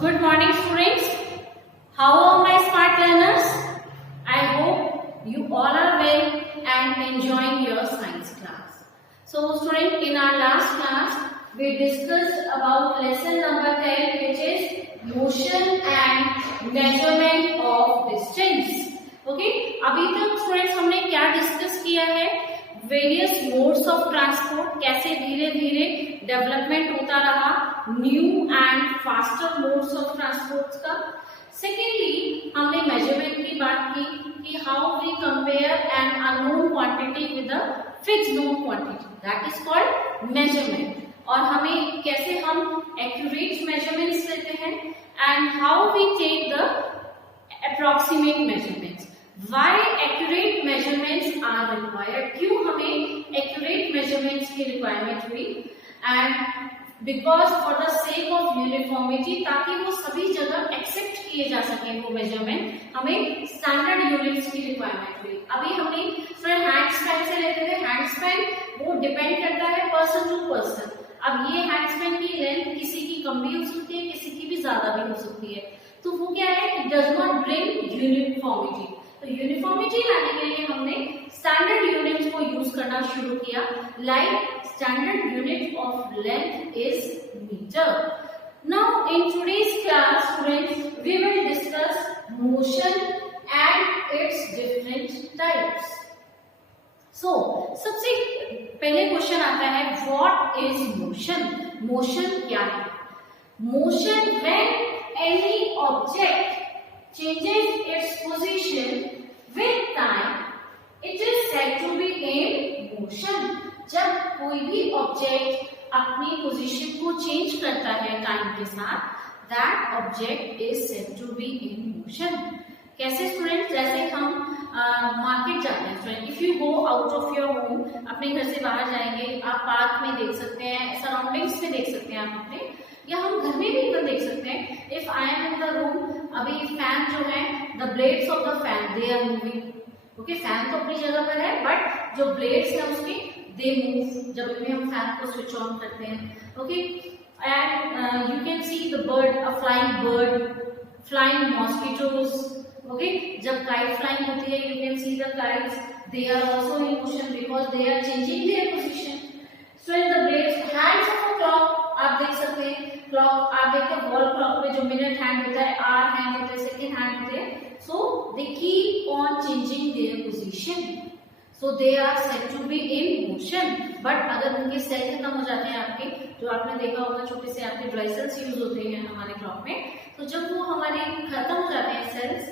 Good morning, students. How are my smart learners? I hope you all are well and enjoying your science class. So, students, in our last class, we discussed about lesson number 10, which is motion and measurement of distance. Okay? अभी तक students हमने क्या discuss किया है? Various modes of transport, कैसे धीरे धीरे development होता रहा new and faster modes of transport का. सेकेंडली हमने मेजरमेंट की बात की कि how we compare an unknown quantity with a fixed known quantity, that is called measurement. और हमें कैसे हम एक्यूरेट मेजरमेंट्स लेते हैं and how we take the approximate measurements. Why accurate measurements are required? क्यों हमें accurate measurements की requirement हुई? And because for the sake of uniformity, ताकि वो सभी जगह accept किए जा सके वो measurement, हमें standard units की requirement हुई. अभी हमने सर hand span से लेते थे. hand span वो depend करता है person to person. अब ये hand span की length किसी की कम भी हो सकती है, किसी की भी ज्यादा भी हो सकती है. तो वो क्या है? It does not bring uniformity. तो यूनिफॉर्मिटी लाने के लिए हमने स्टैंडर्ड यूनिट्स को यूज करना शुरू किया. Like standard unit of length is metre. Now in today's class students we will discuss motion and it's different types. So सबसे पहले क्वेश्चन आता है, व्हाट इज मोशन? मोशन क्या है? Motion when any object changes its position with time, it is said to be in motion. जब कोई भी object अपनी पोजीशन को चेंज करता है टाइम के साथ, that object is said to be in motion. कैसे स्टूडेंट? जैसे हम मार्केट जाते हैं student, if you go out of your home, अपने घर से बाहर जाएंगे, आप पार्क में देख सकते हैं, सराउंडिंग्स में देख सकते हैं आप अपने, या हम घर में भी इधर देख सकते हैं. If I am in the room, अभी फैन जो है, the blades of the fan they are moving. Okay, fan तो अपनी जगह पर है बट जो ब्लेड्स हैं उसके दे मूव जब भी हम फैन को स्विच ऑन करते हैं. Okay, and you can see the bird, a flying bird, flying mosquitoes. Okay, जब काइट फ्लाइंग होती है, you can see the kites, they are also in motion because they are changing their position. So in the blades, hands of a clock आप देख सकते हैं. Clock आप देखते हैं, वॉल क्लॉक में जो मिनट हैंड होता है, आवर हैंड होता है, सेकंड हैंड होते हैं. So they keep on changing their position, so they are said to be in motion. But अगर उनके सेल खत्म हो जाते हैं आपके, जो आपने देखा होगा छोटे से आपके ड्राई सेल्स यूज होते हैं हमारे क्लॉक में, तो जब वो हमारे खत्म हो जाते हैं cells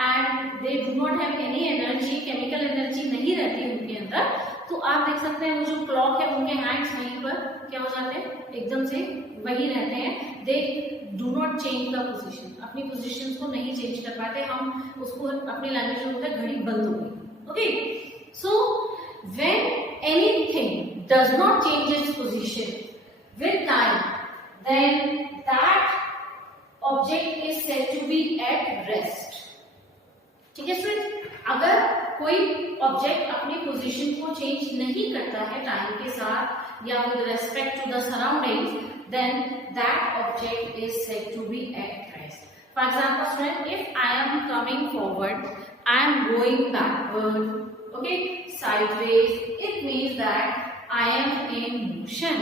and they do not have any energy, chemical energy नहीं रहती उनके अंदर, तो आप देख सकते हैं वो जो क्लॉक है उनके हैंड्स वहीं पर क्या हो जाते हैं, एकदम से वही रहते हैं. दे do not change the position, अपनी पोजीशन को नहीं चेंज कर पाते. हम उसको अपनी लैंग्वेज में बोलते हैं घड़ी बंद हो गई. Okay, so when anything does not change its position with time, then that object is said to be at rest. ठीक है स्टूडेंट, अगर कोई ऑब्जेक्ट अपनी पोजीशन को चेंज नहीं करता है टाइम के साथ या with respect to the surroundings, then that object is said to be at rest. For example, student, if I am coming forward, I am going backward, okay, sideways, it means that I am in motion.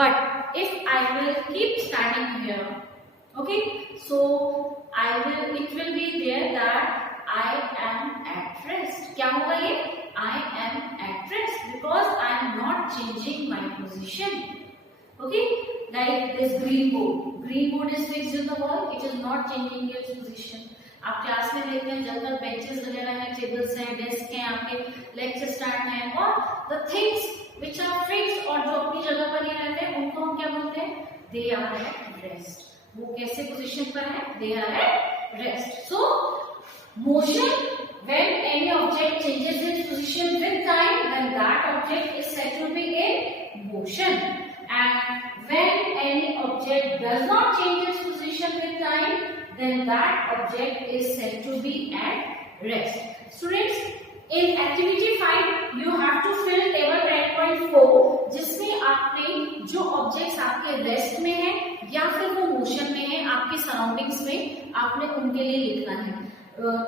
But if I will keep standing here, okay, so it will be there that I am at rest. क्या होगा ये? I am at rest because I am not changing my position. Okay, like this green board. Green board is fixed in the wall. It is not changing its position. आप class में देखते हैं जब तक benches वगैरह हैं, tables हैं, desk हैं, आपके लेक्चर स्टार्ट हैं, और the things which are fixed और जो अपनी जगह पर ही रहते हैं उनको हम क्या बोलते हैं? They are at rest. वो कैसे पोजीशन पर है? They are at rest. So motion, when any object changes its position with time, then that object is said to be in motion. And when any object does not change its position with time, then that object is said to be at rest. Students, in activity 5 you have to fill table 10.4 जिसमें आपने जो objects आपके rest में है या फिर वो motion में है आपके सराउंडिंग्स में, आपने उनके लिए लिखना है।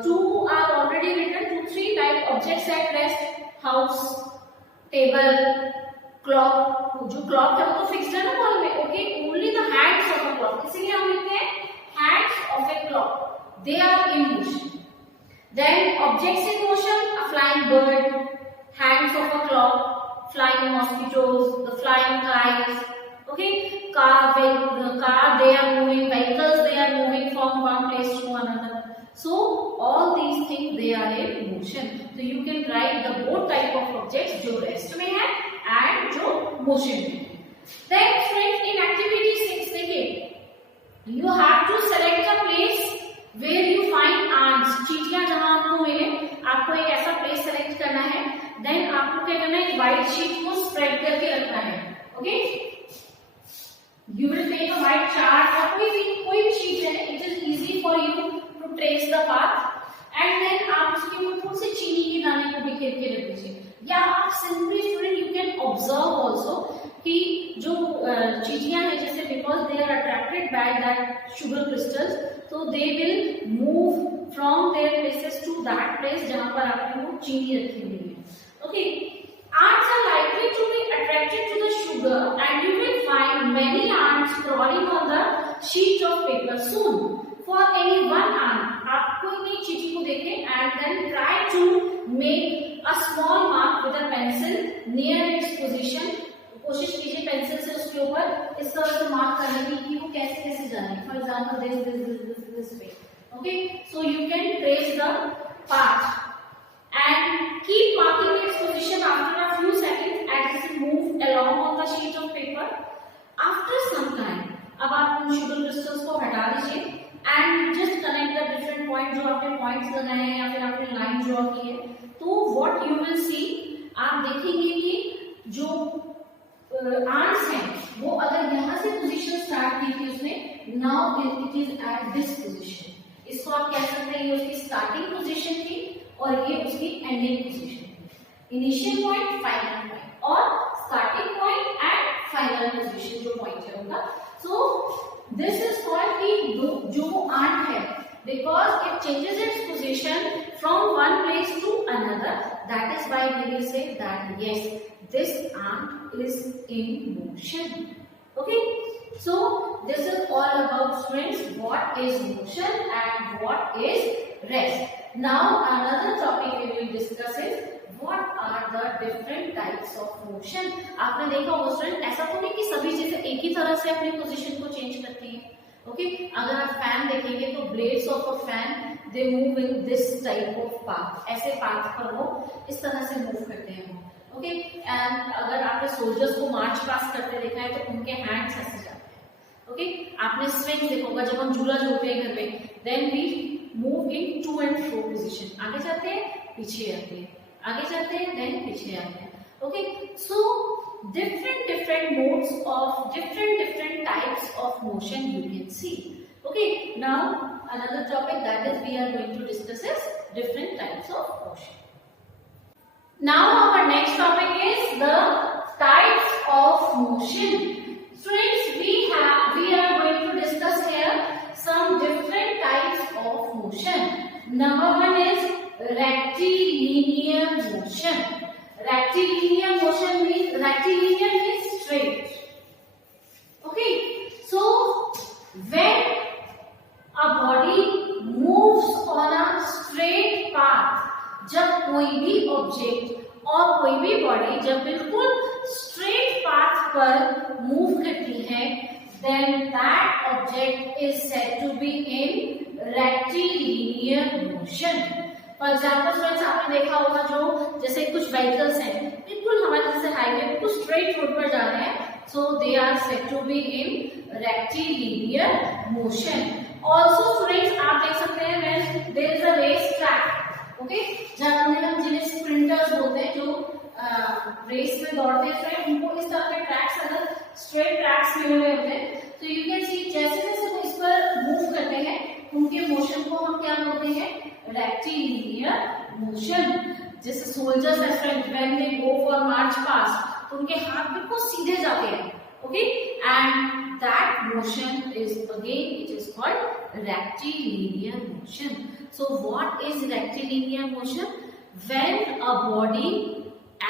2 are already written, 2 3 like objects at rest, house, table, clock. जो क्लॉक है वो तो फिक्स्ड है ना वॉल में, okay, only the hands of a clock, इसीलिए हम लिखते हैं hands of a clock, they are in motion. Then objects in motion, a flying bird, hands of a clock, flying mosquitoes, the flying kites, okay, car, they are moving, vehicles, they are moving from one place to another. So all these things they are in motion. So you can write the both type of objects जो rest में है and जो motion में है. Then friends, in activity 6 देखिए, you have to select a place where you find ants, चींटियां जहां आपको मिले, आपको एक ऐसा प्लेस सेलेक्ट करना है। देन आपको क्या करना है, व्हाइट शीट को स्प्रेड करके रखना है, okay. You will take a white chart और कोई भी शीट है, it is easy for you to trace the path and then आप उसके ऊपर थोड़ी सी चीनी के दाने को बिखेर के रख दीजिए, या आप simply student you can observe also कि जो चींटियां हैं जैसे because they are attracted by that sugar crystals, तो they will move from their places to that place जहां पर आपने वो चीनी रखी हुई है, okay. Ants are likely to be attracted to the sugar and you will find many ants crawling on the sheet of paper soon. For any one ant, आप कोई नई चींटी को देखें and then try to make a small mark with a pencil near its position. कोशिश कीजिए pencil से उसके ऊपर इस तरह से मार्क करने की कि वो कैसे कैसे जा रही है। For example this way, okay. So you can trace the path and keep marking its position after a few seconds as it moves along on the sheet of paper. After some time, अब आप उन sugar crystals को हटा दीजिए and just connect the different points जो आपने points लगाए हैं या फिर आपने लाइन ड्रॉ की है, तो what you will see, आप देखेंगे कि जो आंट्स हैं वो अगर यहाँ से पोजीशन स्टार्ट की थी उसने, now it is at this position. इसको आप कह सकते हैं ये उसकी स्टार्टिंग पोजीशन थी और ये उसकी एंडिंग पोजीशन थी। इनिशियल पॉइंट, फाइनल पॉइंट, और starting point and final position जो पॉइंट है उनका। सो दिस इज कॉल्ड कि जो आंट है, because it changes its position from one place to another, that is why we will say that yes, this ant is in motion, okay. So this is all about students what is motion and what is rest. Now another topic we will discuss is what are the different types of motion. आपने देखा होगा student, ऐसा तो नहीं कि सभी चीजें एक ही तरह से अपनी पोजीशन को चेंज करती हैं, ओके। अगर आप फैन देखेंगे तो blades of a fan they move in this type of path, ऐसे पाथ पर वो इस तरह से मूव करते हैं, ओके। एंड अगर आपने सोल्जर्स को मार्च पास करते देखा है तो उनके हैंड्स ऐसे जाते हैं, ओके। आपने स्विंग देखा होगा जब हम झूला झूलते हैं घर में, then we move in to and fro position, आगे जाते हैं पीछे आते हैं, आगे जाते हैं देन पीछे आते हैं, okay. So different modes of different types of motion you can see, okay. Now another topic that is we are going to discuss is different types of motion. Now our next topic is the types of motion. Students, we are going to discuss here some different types of motion. Number one is rectilinear motion. Rectilinear motion means straight, okay. So when a body moves on a straight path, जब कोई भी object और कोई भी body जब बिल्कुल straight path पर move करती है, then that object is said to be in rectilinear motion. For example friends, आपने देखा होगा जो जैसे कुछ व्हीकल्स हैं बिल्कुल हमारे जैसे हाईवे बिल्कुल स्ट्रेट रोड पर जा रहे हैं, so they are said to be in rectilinear motion. Also students आप देख सकते हैं when there is a race track, okay, जब हम जिन्हें स्प्रिंटर्स बोलते हैं जो रेस में दौड़ते हैं फ्रेंड, उनको इस तरह के ट्रैक्स अगर स्ट्रेट ट्रैक्स मिले हुए होते हैं तो यू कैन सी जैसे जैसे वो इस पर मूव करते हैं उनके मोशन को हम क्या बोलते हैं, रेक्टिलिनियर मोशन। जैसे soldiers when they go for march past तो उनके हाथ बिल्कुल सीधे जाते हैं, okay, and that motion is again it is called rectilinear motion. So what is rectilinear motion? When a body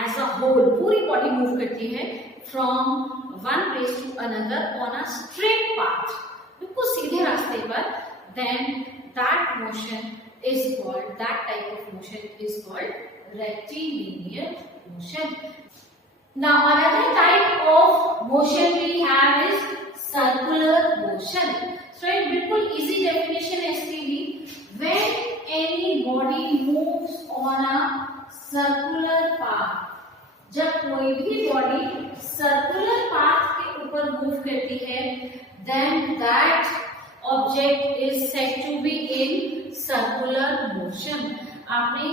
as a whole, पूरी body move करती है from one place to another on a straight path, बिल्कुल सीधे रास्ते पर, then that motion is called, that type of motion is called rectilinear motion. Now another type of motion we have is circular motion. So एक बिल्कुल easy definition है इसके लिए, when any body moves on a circular path, जब कोई भी body circular path के ऊपर मूव करती है, then that object is said to be in circular motion. आपने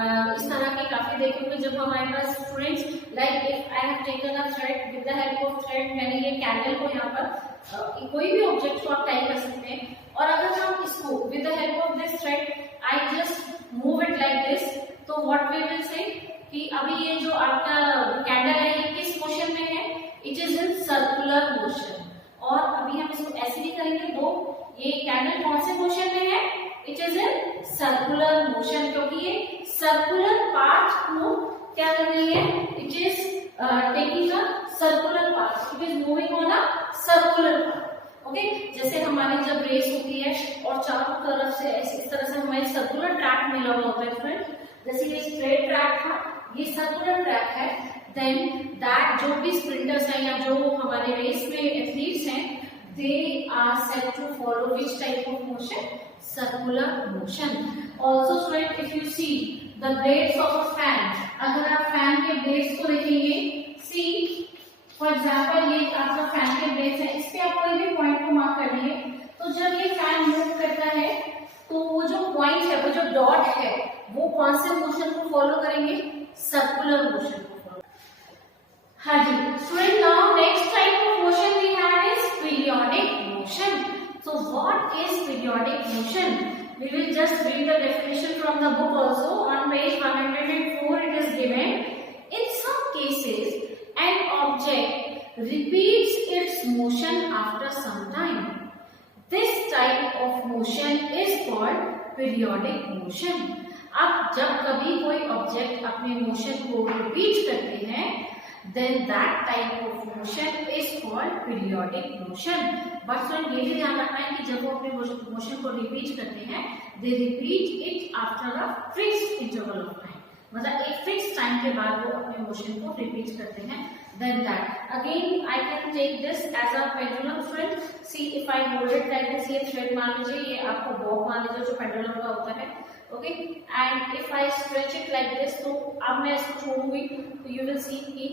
इस तरह के काफी देखे होंगे जब हमारे पास students, like if I have taken a thread, with the help of thread मैंने ये कैंडल को यहाँ पर कोई भी ऑब्जेक्ट को आप टाई कर सकते हैं, और अगर हम इसको with the help of this thread I just move it like this, तो व्हाट वी विल से कि अभी ये जो आपका कैंडल है ये किस मोशन में है? It is in circular motion. और अभी हम इसको ऐसे भी करेंगे तो ये कैंडल कौन से मोशन में है? It is in circular motion, क्योंकि ये सर्कुलर पाथ को क्या कर रही है? It is taking a circular path, it is moving on a circular path, okay. जैसे हमारी जब रेस होती है और चारों तरफ से इस तरह से हमारे सर्कुलर ट्रैक मिला हुआ होता है फ्रेंड, जैसे ये स्ट्रेट ट्रैक था, ये सर्कुलर ट्रैक है, देन दैट जो भी स्प्रिंटर्स हैं या जो हमारे रेस में एथलीट्स हैं, they are said to follow which type of motion? Circular motion. Also student, if you see the blades of a fan, अगर आप फैन के ब्लेड्स को देखेंगे, see for example ये आपका फैन के ब्लेड्स है, इस पे आप कोई भी पॉइंट को मार्क कर लेंगे, तो जब ये फैन मूव करता है तो वो जो पॉइंट है, वो जो डॉट है, वो कौन से मोशन को फॉलो करेंगे? सर्कुलर मोशन को फॉलो. हाँ जी student, now next type of motion we have is periodic motion. So what is periodic motion? We will just read the definition from the book also. On page 104 it is given. In some cases, an object repeats its motion after some time. This type of motion is called periodic motion. अब जब कभी कोई object अपने motion को repeat करते हैं, then that type of motion is called periodic motion. But friend ये भी ध्यान रखना है कि जब वो अपने मोशन को रिपीट करते हैं, they repeat it after a fixed interval of time. मतलब एक फिक्स टाइम के बाद वो अपने मोशन को रिपीट करते हैं. Then that again I can take this as a pendulum friend. See if I hold it like this, ये thread मान लीजिए, ये आपका बॉब मान लीजिए जो पेंडुलम का होता है, okay, and if I stretch it like this, तो अब मैं इसको छोड़ूंगी तो you will see कि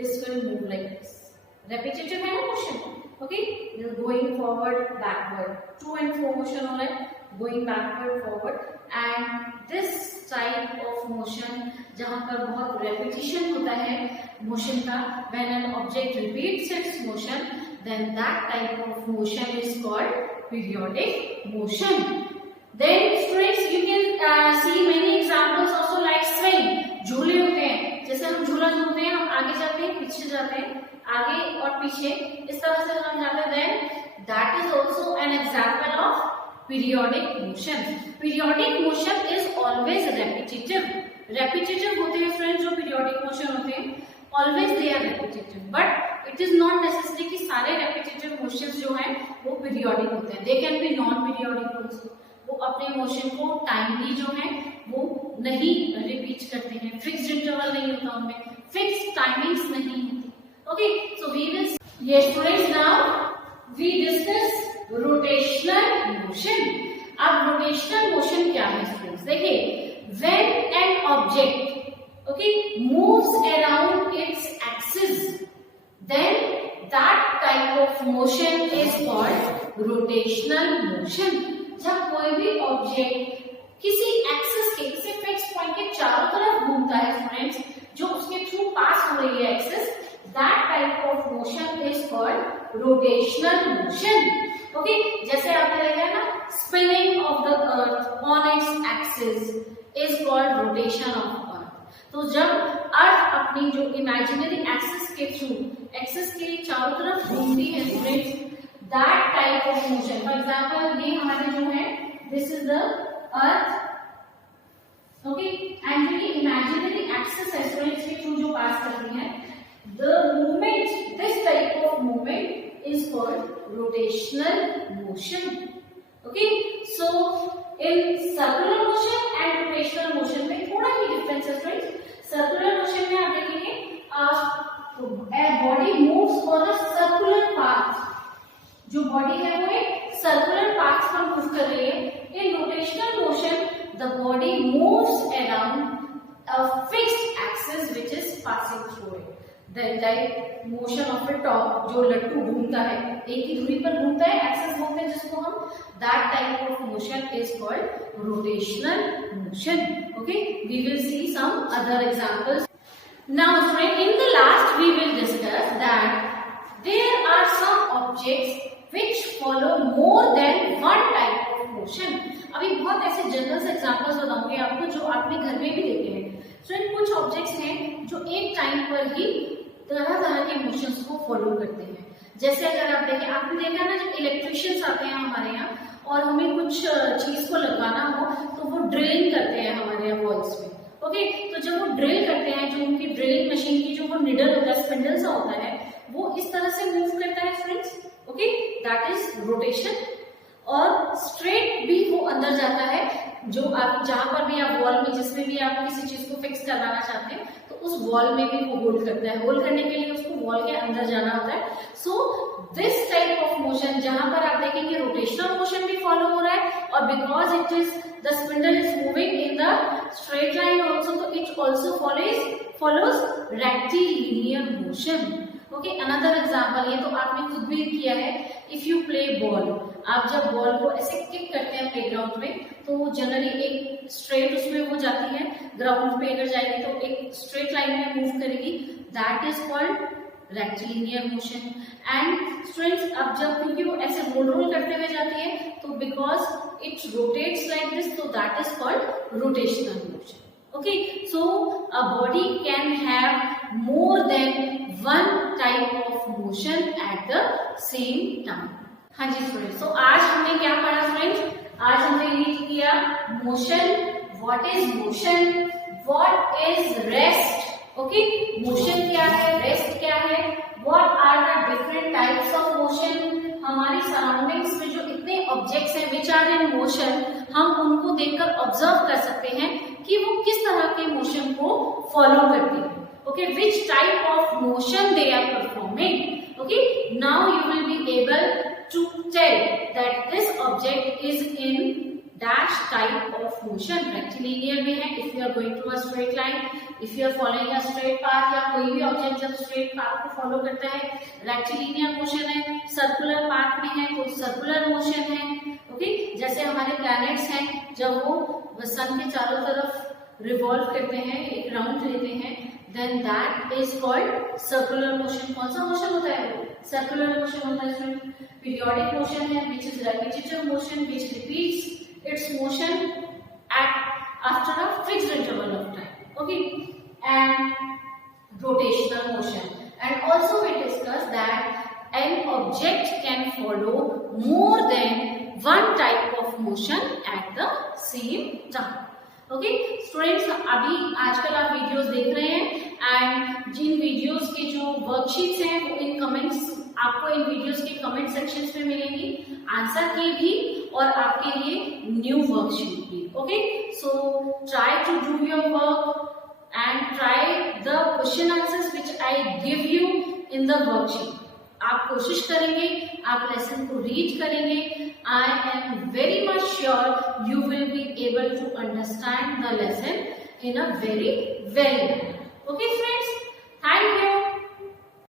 this will move like this. Repetitive है ना motion, okay, going forward backward, to and fro motion हो रहा है, going backward forward, and this type of motion जहाँ पर बहुत repetition होता है motion का, when an object repeats its motion, then that type of motion is called periodic motion. Then students you can see many examples also like swing. झूले होते हैं, जैसे हम झूला झूलते हैं, हम आगे जाते हैं, पीछे जाते हैं, आगे और पीछे, इस तरह से हम जाते हैं, then that is also an example of periodic motion. Periodic motion is always repetitive. Repetitive होते हैं फ्रेंड्स जो periodic motion होते हैं, always they are repetitive, but it is not necessary कि सारे repetitive motions जो हैं वो periodic होते हैं. They can be non-periodic also. वो अपने मोशन को टाइमली जो है वो नहीं रिपीट करते हैं, फिक्स्ड इंटरवल नहीं होता उनमें, फिक्स्ड टाइमिंग्स नहीं होती. ओके, सो वी विल ये students now we discuss rotational motion. अब रोटेशनल मोशन क्या है स्टूडेंट्स? देखिए, when an object okay moves around its axis, then that type of motion is called rotational motion. जब कोई भी ऑब्जेक्ट किसी axis के, किसी फिक्स पॉइंट के चारों तरफ घूमता है स्टूडेंट्स, जो उसके थ्रू पास हो रही है axis, that type of motion is called rotational motion. Okay, जैसे आपने देखा है ना, spinning of the earth on its axis is called rotation of earth. तो जब अर्थ अपनी जो इमेजिनरी एक्सिस के चारों तरफ घूमती है students, that type of motion, for example ये हमारे जो है this is the earth, okay, and जो ये इमेजिनरी एक्सिस है स्टूडेंट्स के थ्रू जो पास करती है, the movement, this type of movement is called rotational motion. Okay, so in circular motion and rotational motion में थोड़ा ही डिफरेंस है फ्रेंड्स। सर्कुलर मोशन में आप देखेंगे body moves on a circular path, जो बॉडी है वो एक सर्कुलर पाथ पर मूव कर रही है। In rotational motion the body moves around a fixed axis which is passing through it. The motion of a top, जो लट्टू घूमता है, एक ही धुरी पर घूमता है, एक्सिस बोलते हैं जिसको हम, that type of motion is called rotational motion. Okay, we will see some other examples now friend. In the last we will discuss that there are some objects which follow more than one type of motion। अभी बहुत ऐसे general examples बताऊंगी आपको जो आपने घर में भी देखे हैं। फ्रेंड, कुछ ऑब्जेक्ट्स हैं जो एक टाइम पर ही तरह तरह के मोशंस को फॉलो करते हैं। जैसे अगर आप देखें, आपने देखा ना जब इलेक्ट्रिशियंस आते हैं हमारे यहाँ और हमें कुछ चीज को लगाना हो तो वो ड्रिलिंग करते हैं हमारे यहाँ वॉल्स में। ओके, तो जब वो ड्रिल करते हैं, जो उनकी ड्रिलिंग मशीन की जो वो निडल होता है, स्पिंडल सा होता है, वो इस तरह से मूव करता है friends. Okay, that is rotation. और स्ट्रेट भी वो अंदर जाता है, जो आप जहां पर भी आप वॉल में जिसमें भी आप किसी चीज को फिक्स करवाना चाहते हैं तो उस वॉल में भी वो होल्ड करता है। होल्ड करने के लिए उसको वॉल के अंदर जाना होता है। So this type of motion, जहां पर आप देखेंगे रोटेशनल मोशन भी फॉलो हो रहा है, और because it is the spindle is moving in the straight line also, तो it also follows rectilinear motion। Okay, another example, ये तो आपने खुद भी किया है, इफ यू प्ले बॉल, आप जब बॉल को ऐसे किक करते हैं प्लेग्राउंड में तो वो जनरली एक स्ट्रेट उसमें वो जाती है, ग्राउंड पे अगर जाएगी तो एक स्ट्रेट लाइन में मूव करेगी, that is called rectilinear motion. And students, अब जब क्योंकि वो ऐसे रोल करते हुए जाती है तो because it rotates like this, तो that is called rotational motion. Okay, so a body can have more than one type of motion at the same time। हाँ जी स्टूडेंट्स, तो आज हमने क्या पढ़ा फ्रेंड्स? आज हमने रीड किया motion, what is motion, what is rest. Okay, motion क्या है, रेस्ट क्या है, what are the different types of motion. हमारी सराउंडिंग्स में जो इतने ऑब्जेक्ट्स हैं विच आर इन मोशन, हम उनको देखकर ऑब्जर्व कर सकते हैं कि वो किस तरह के मोशन को फॉलो करते हैं। Okay, which type of motion they are performing. Okay, now you will be able to tell that this object is in dash type of motion. Rectilinear भी है if you are going to a straight line, if you are following a straight path, या कोई भी object जब straight path को follow करता है rectilinear motion है। सर्कुलर पाथ में है तो सर्कुलर मोशन है। ओके, जैसे हमारे प्लैनेट्स हैं, जब वो सन के चारों तरफ रिवॉल्व करते हैं, एक राउंड लेते हैं, then that is called circular motion. कौन सा मोशन होता है वो? सर्कुलर मोशन होता है। पीरियोडिक मोशन है which is repetitive motion which repeats its motion after a fixed interval of time। Okay, and rotational motion, and also we discussed that an object can follow more than one type of motion at the same time। Okay students, अभी आजकल आप videos देख रहे हैं and Jin videos के जो worksheets हैं वो इन कमेंट्स, आपको इन वीडियोस के कमेंट सेक्शंस में मिलेंगी, आंसर की भी और आपके लिए न्यू वर्कशीट भी। Okay, so try to do your work and try the question answers which I give you in the worksheet. आप कोशिश करेंगे, आप लेसन को रीड करेंगे, I am very much sure you will be able to understand the lesson in a very well. Okay friends.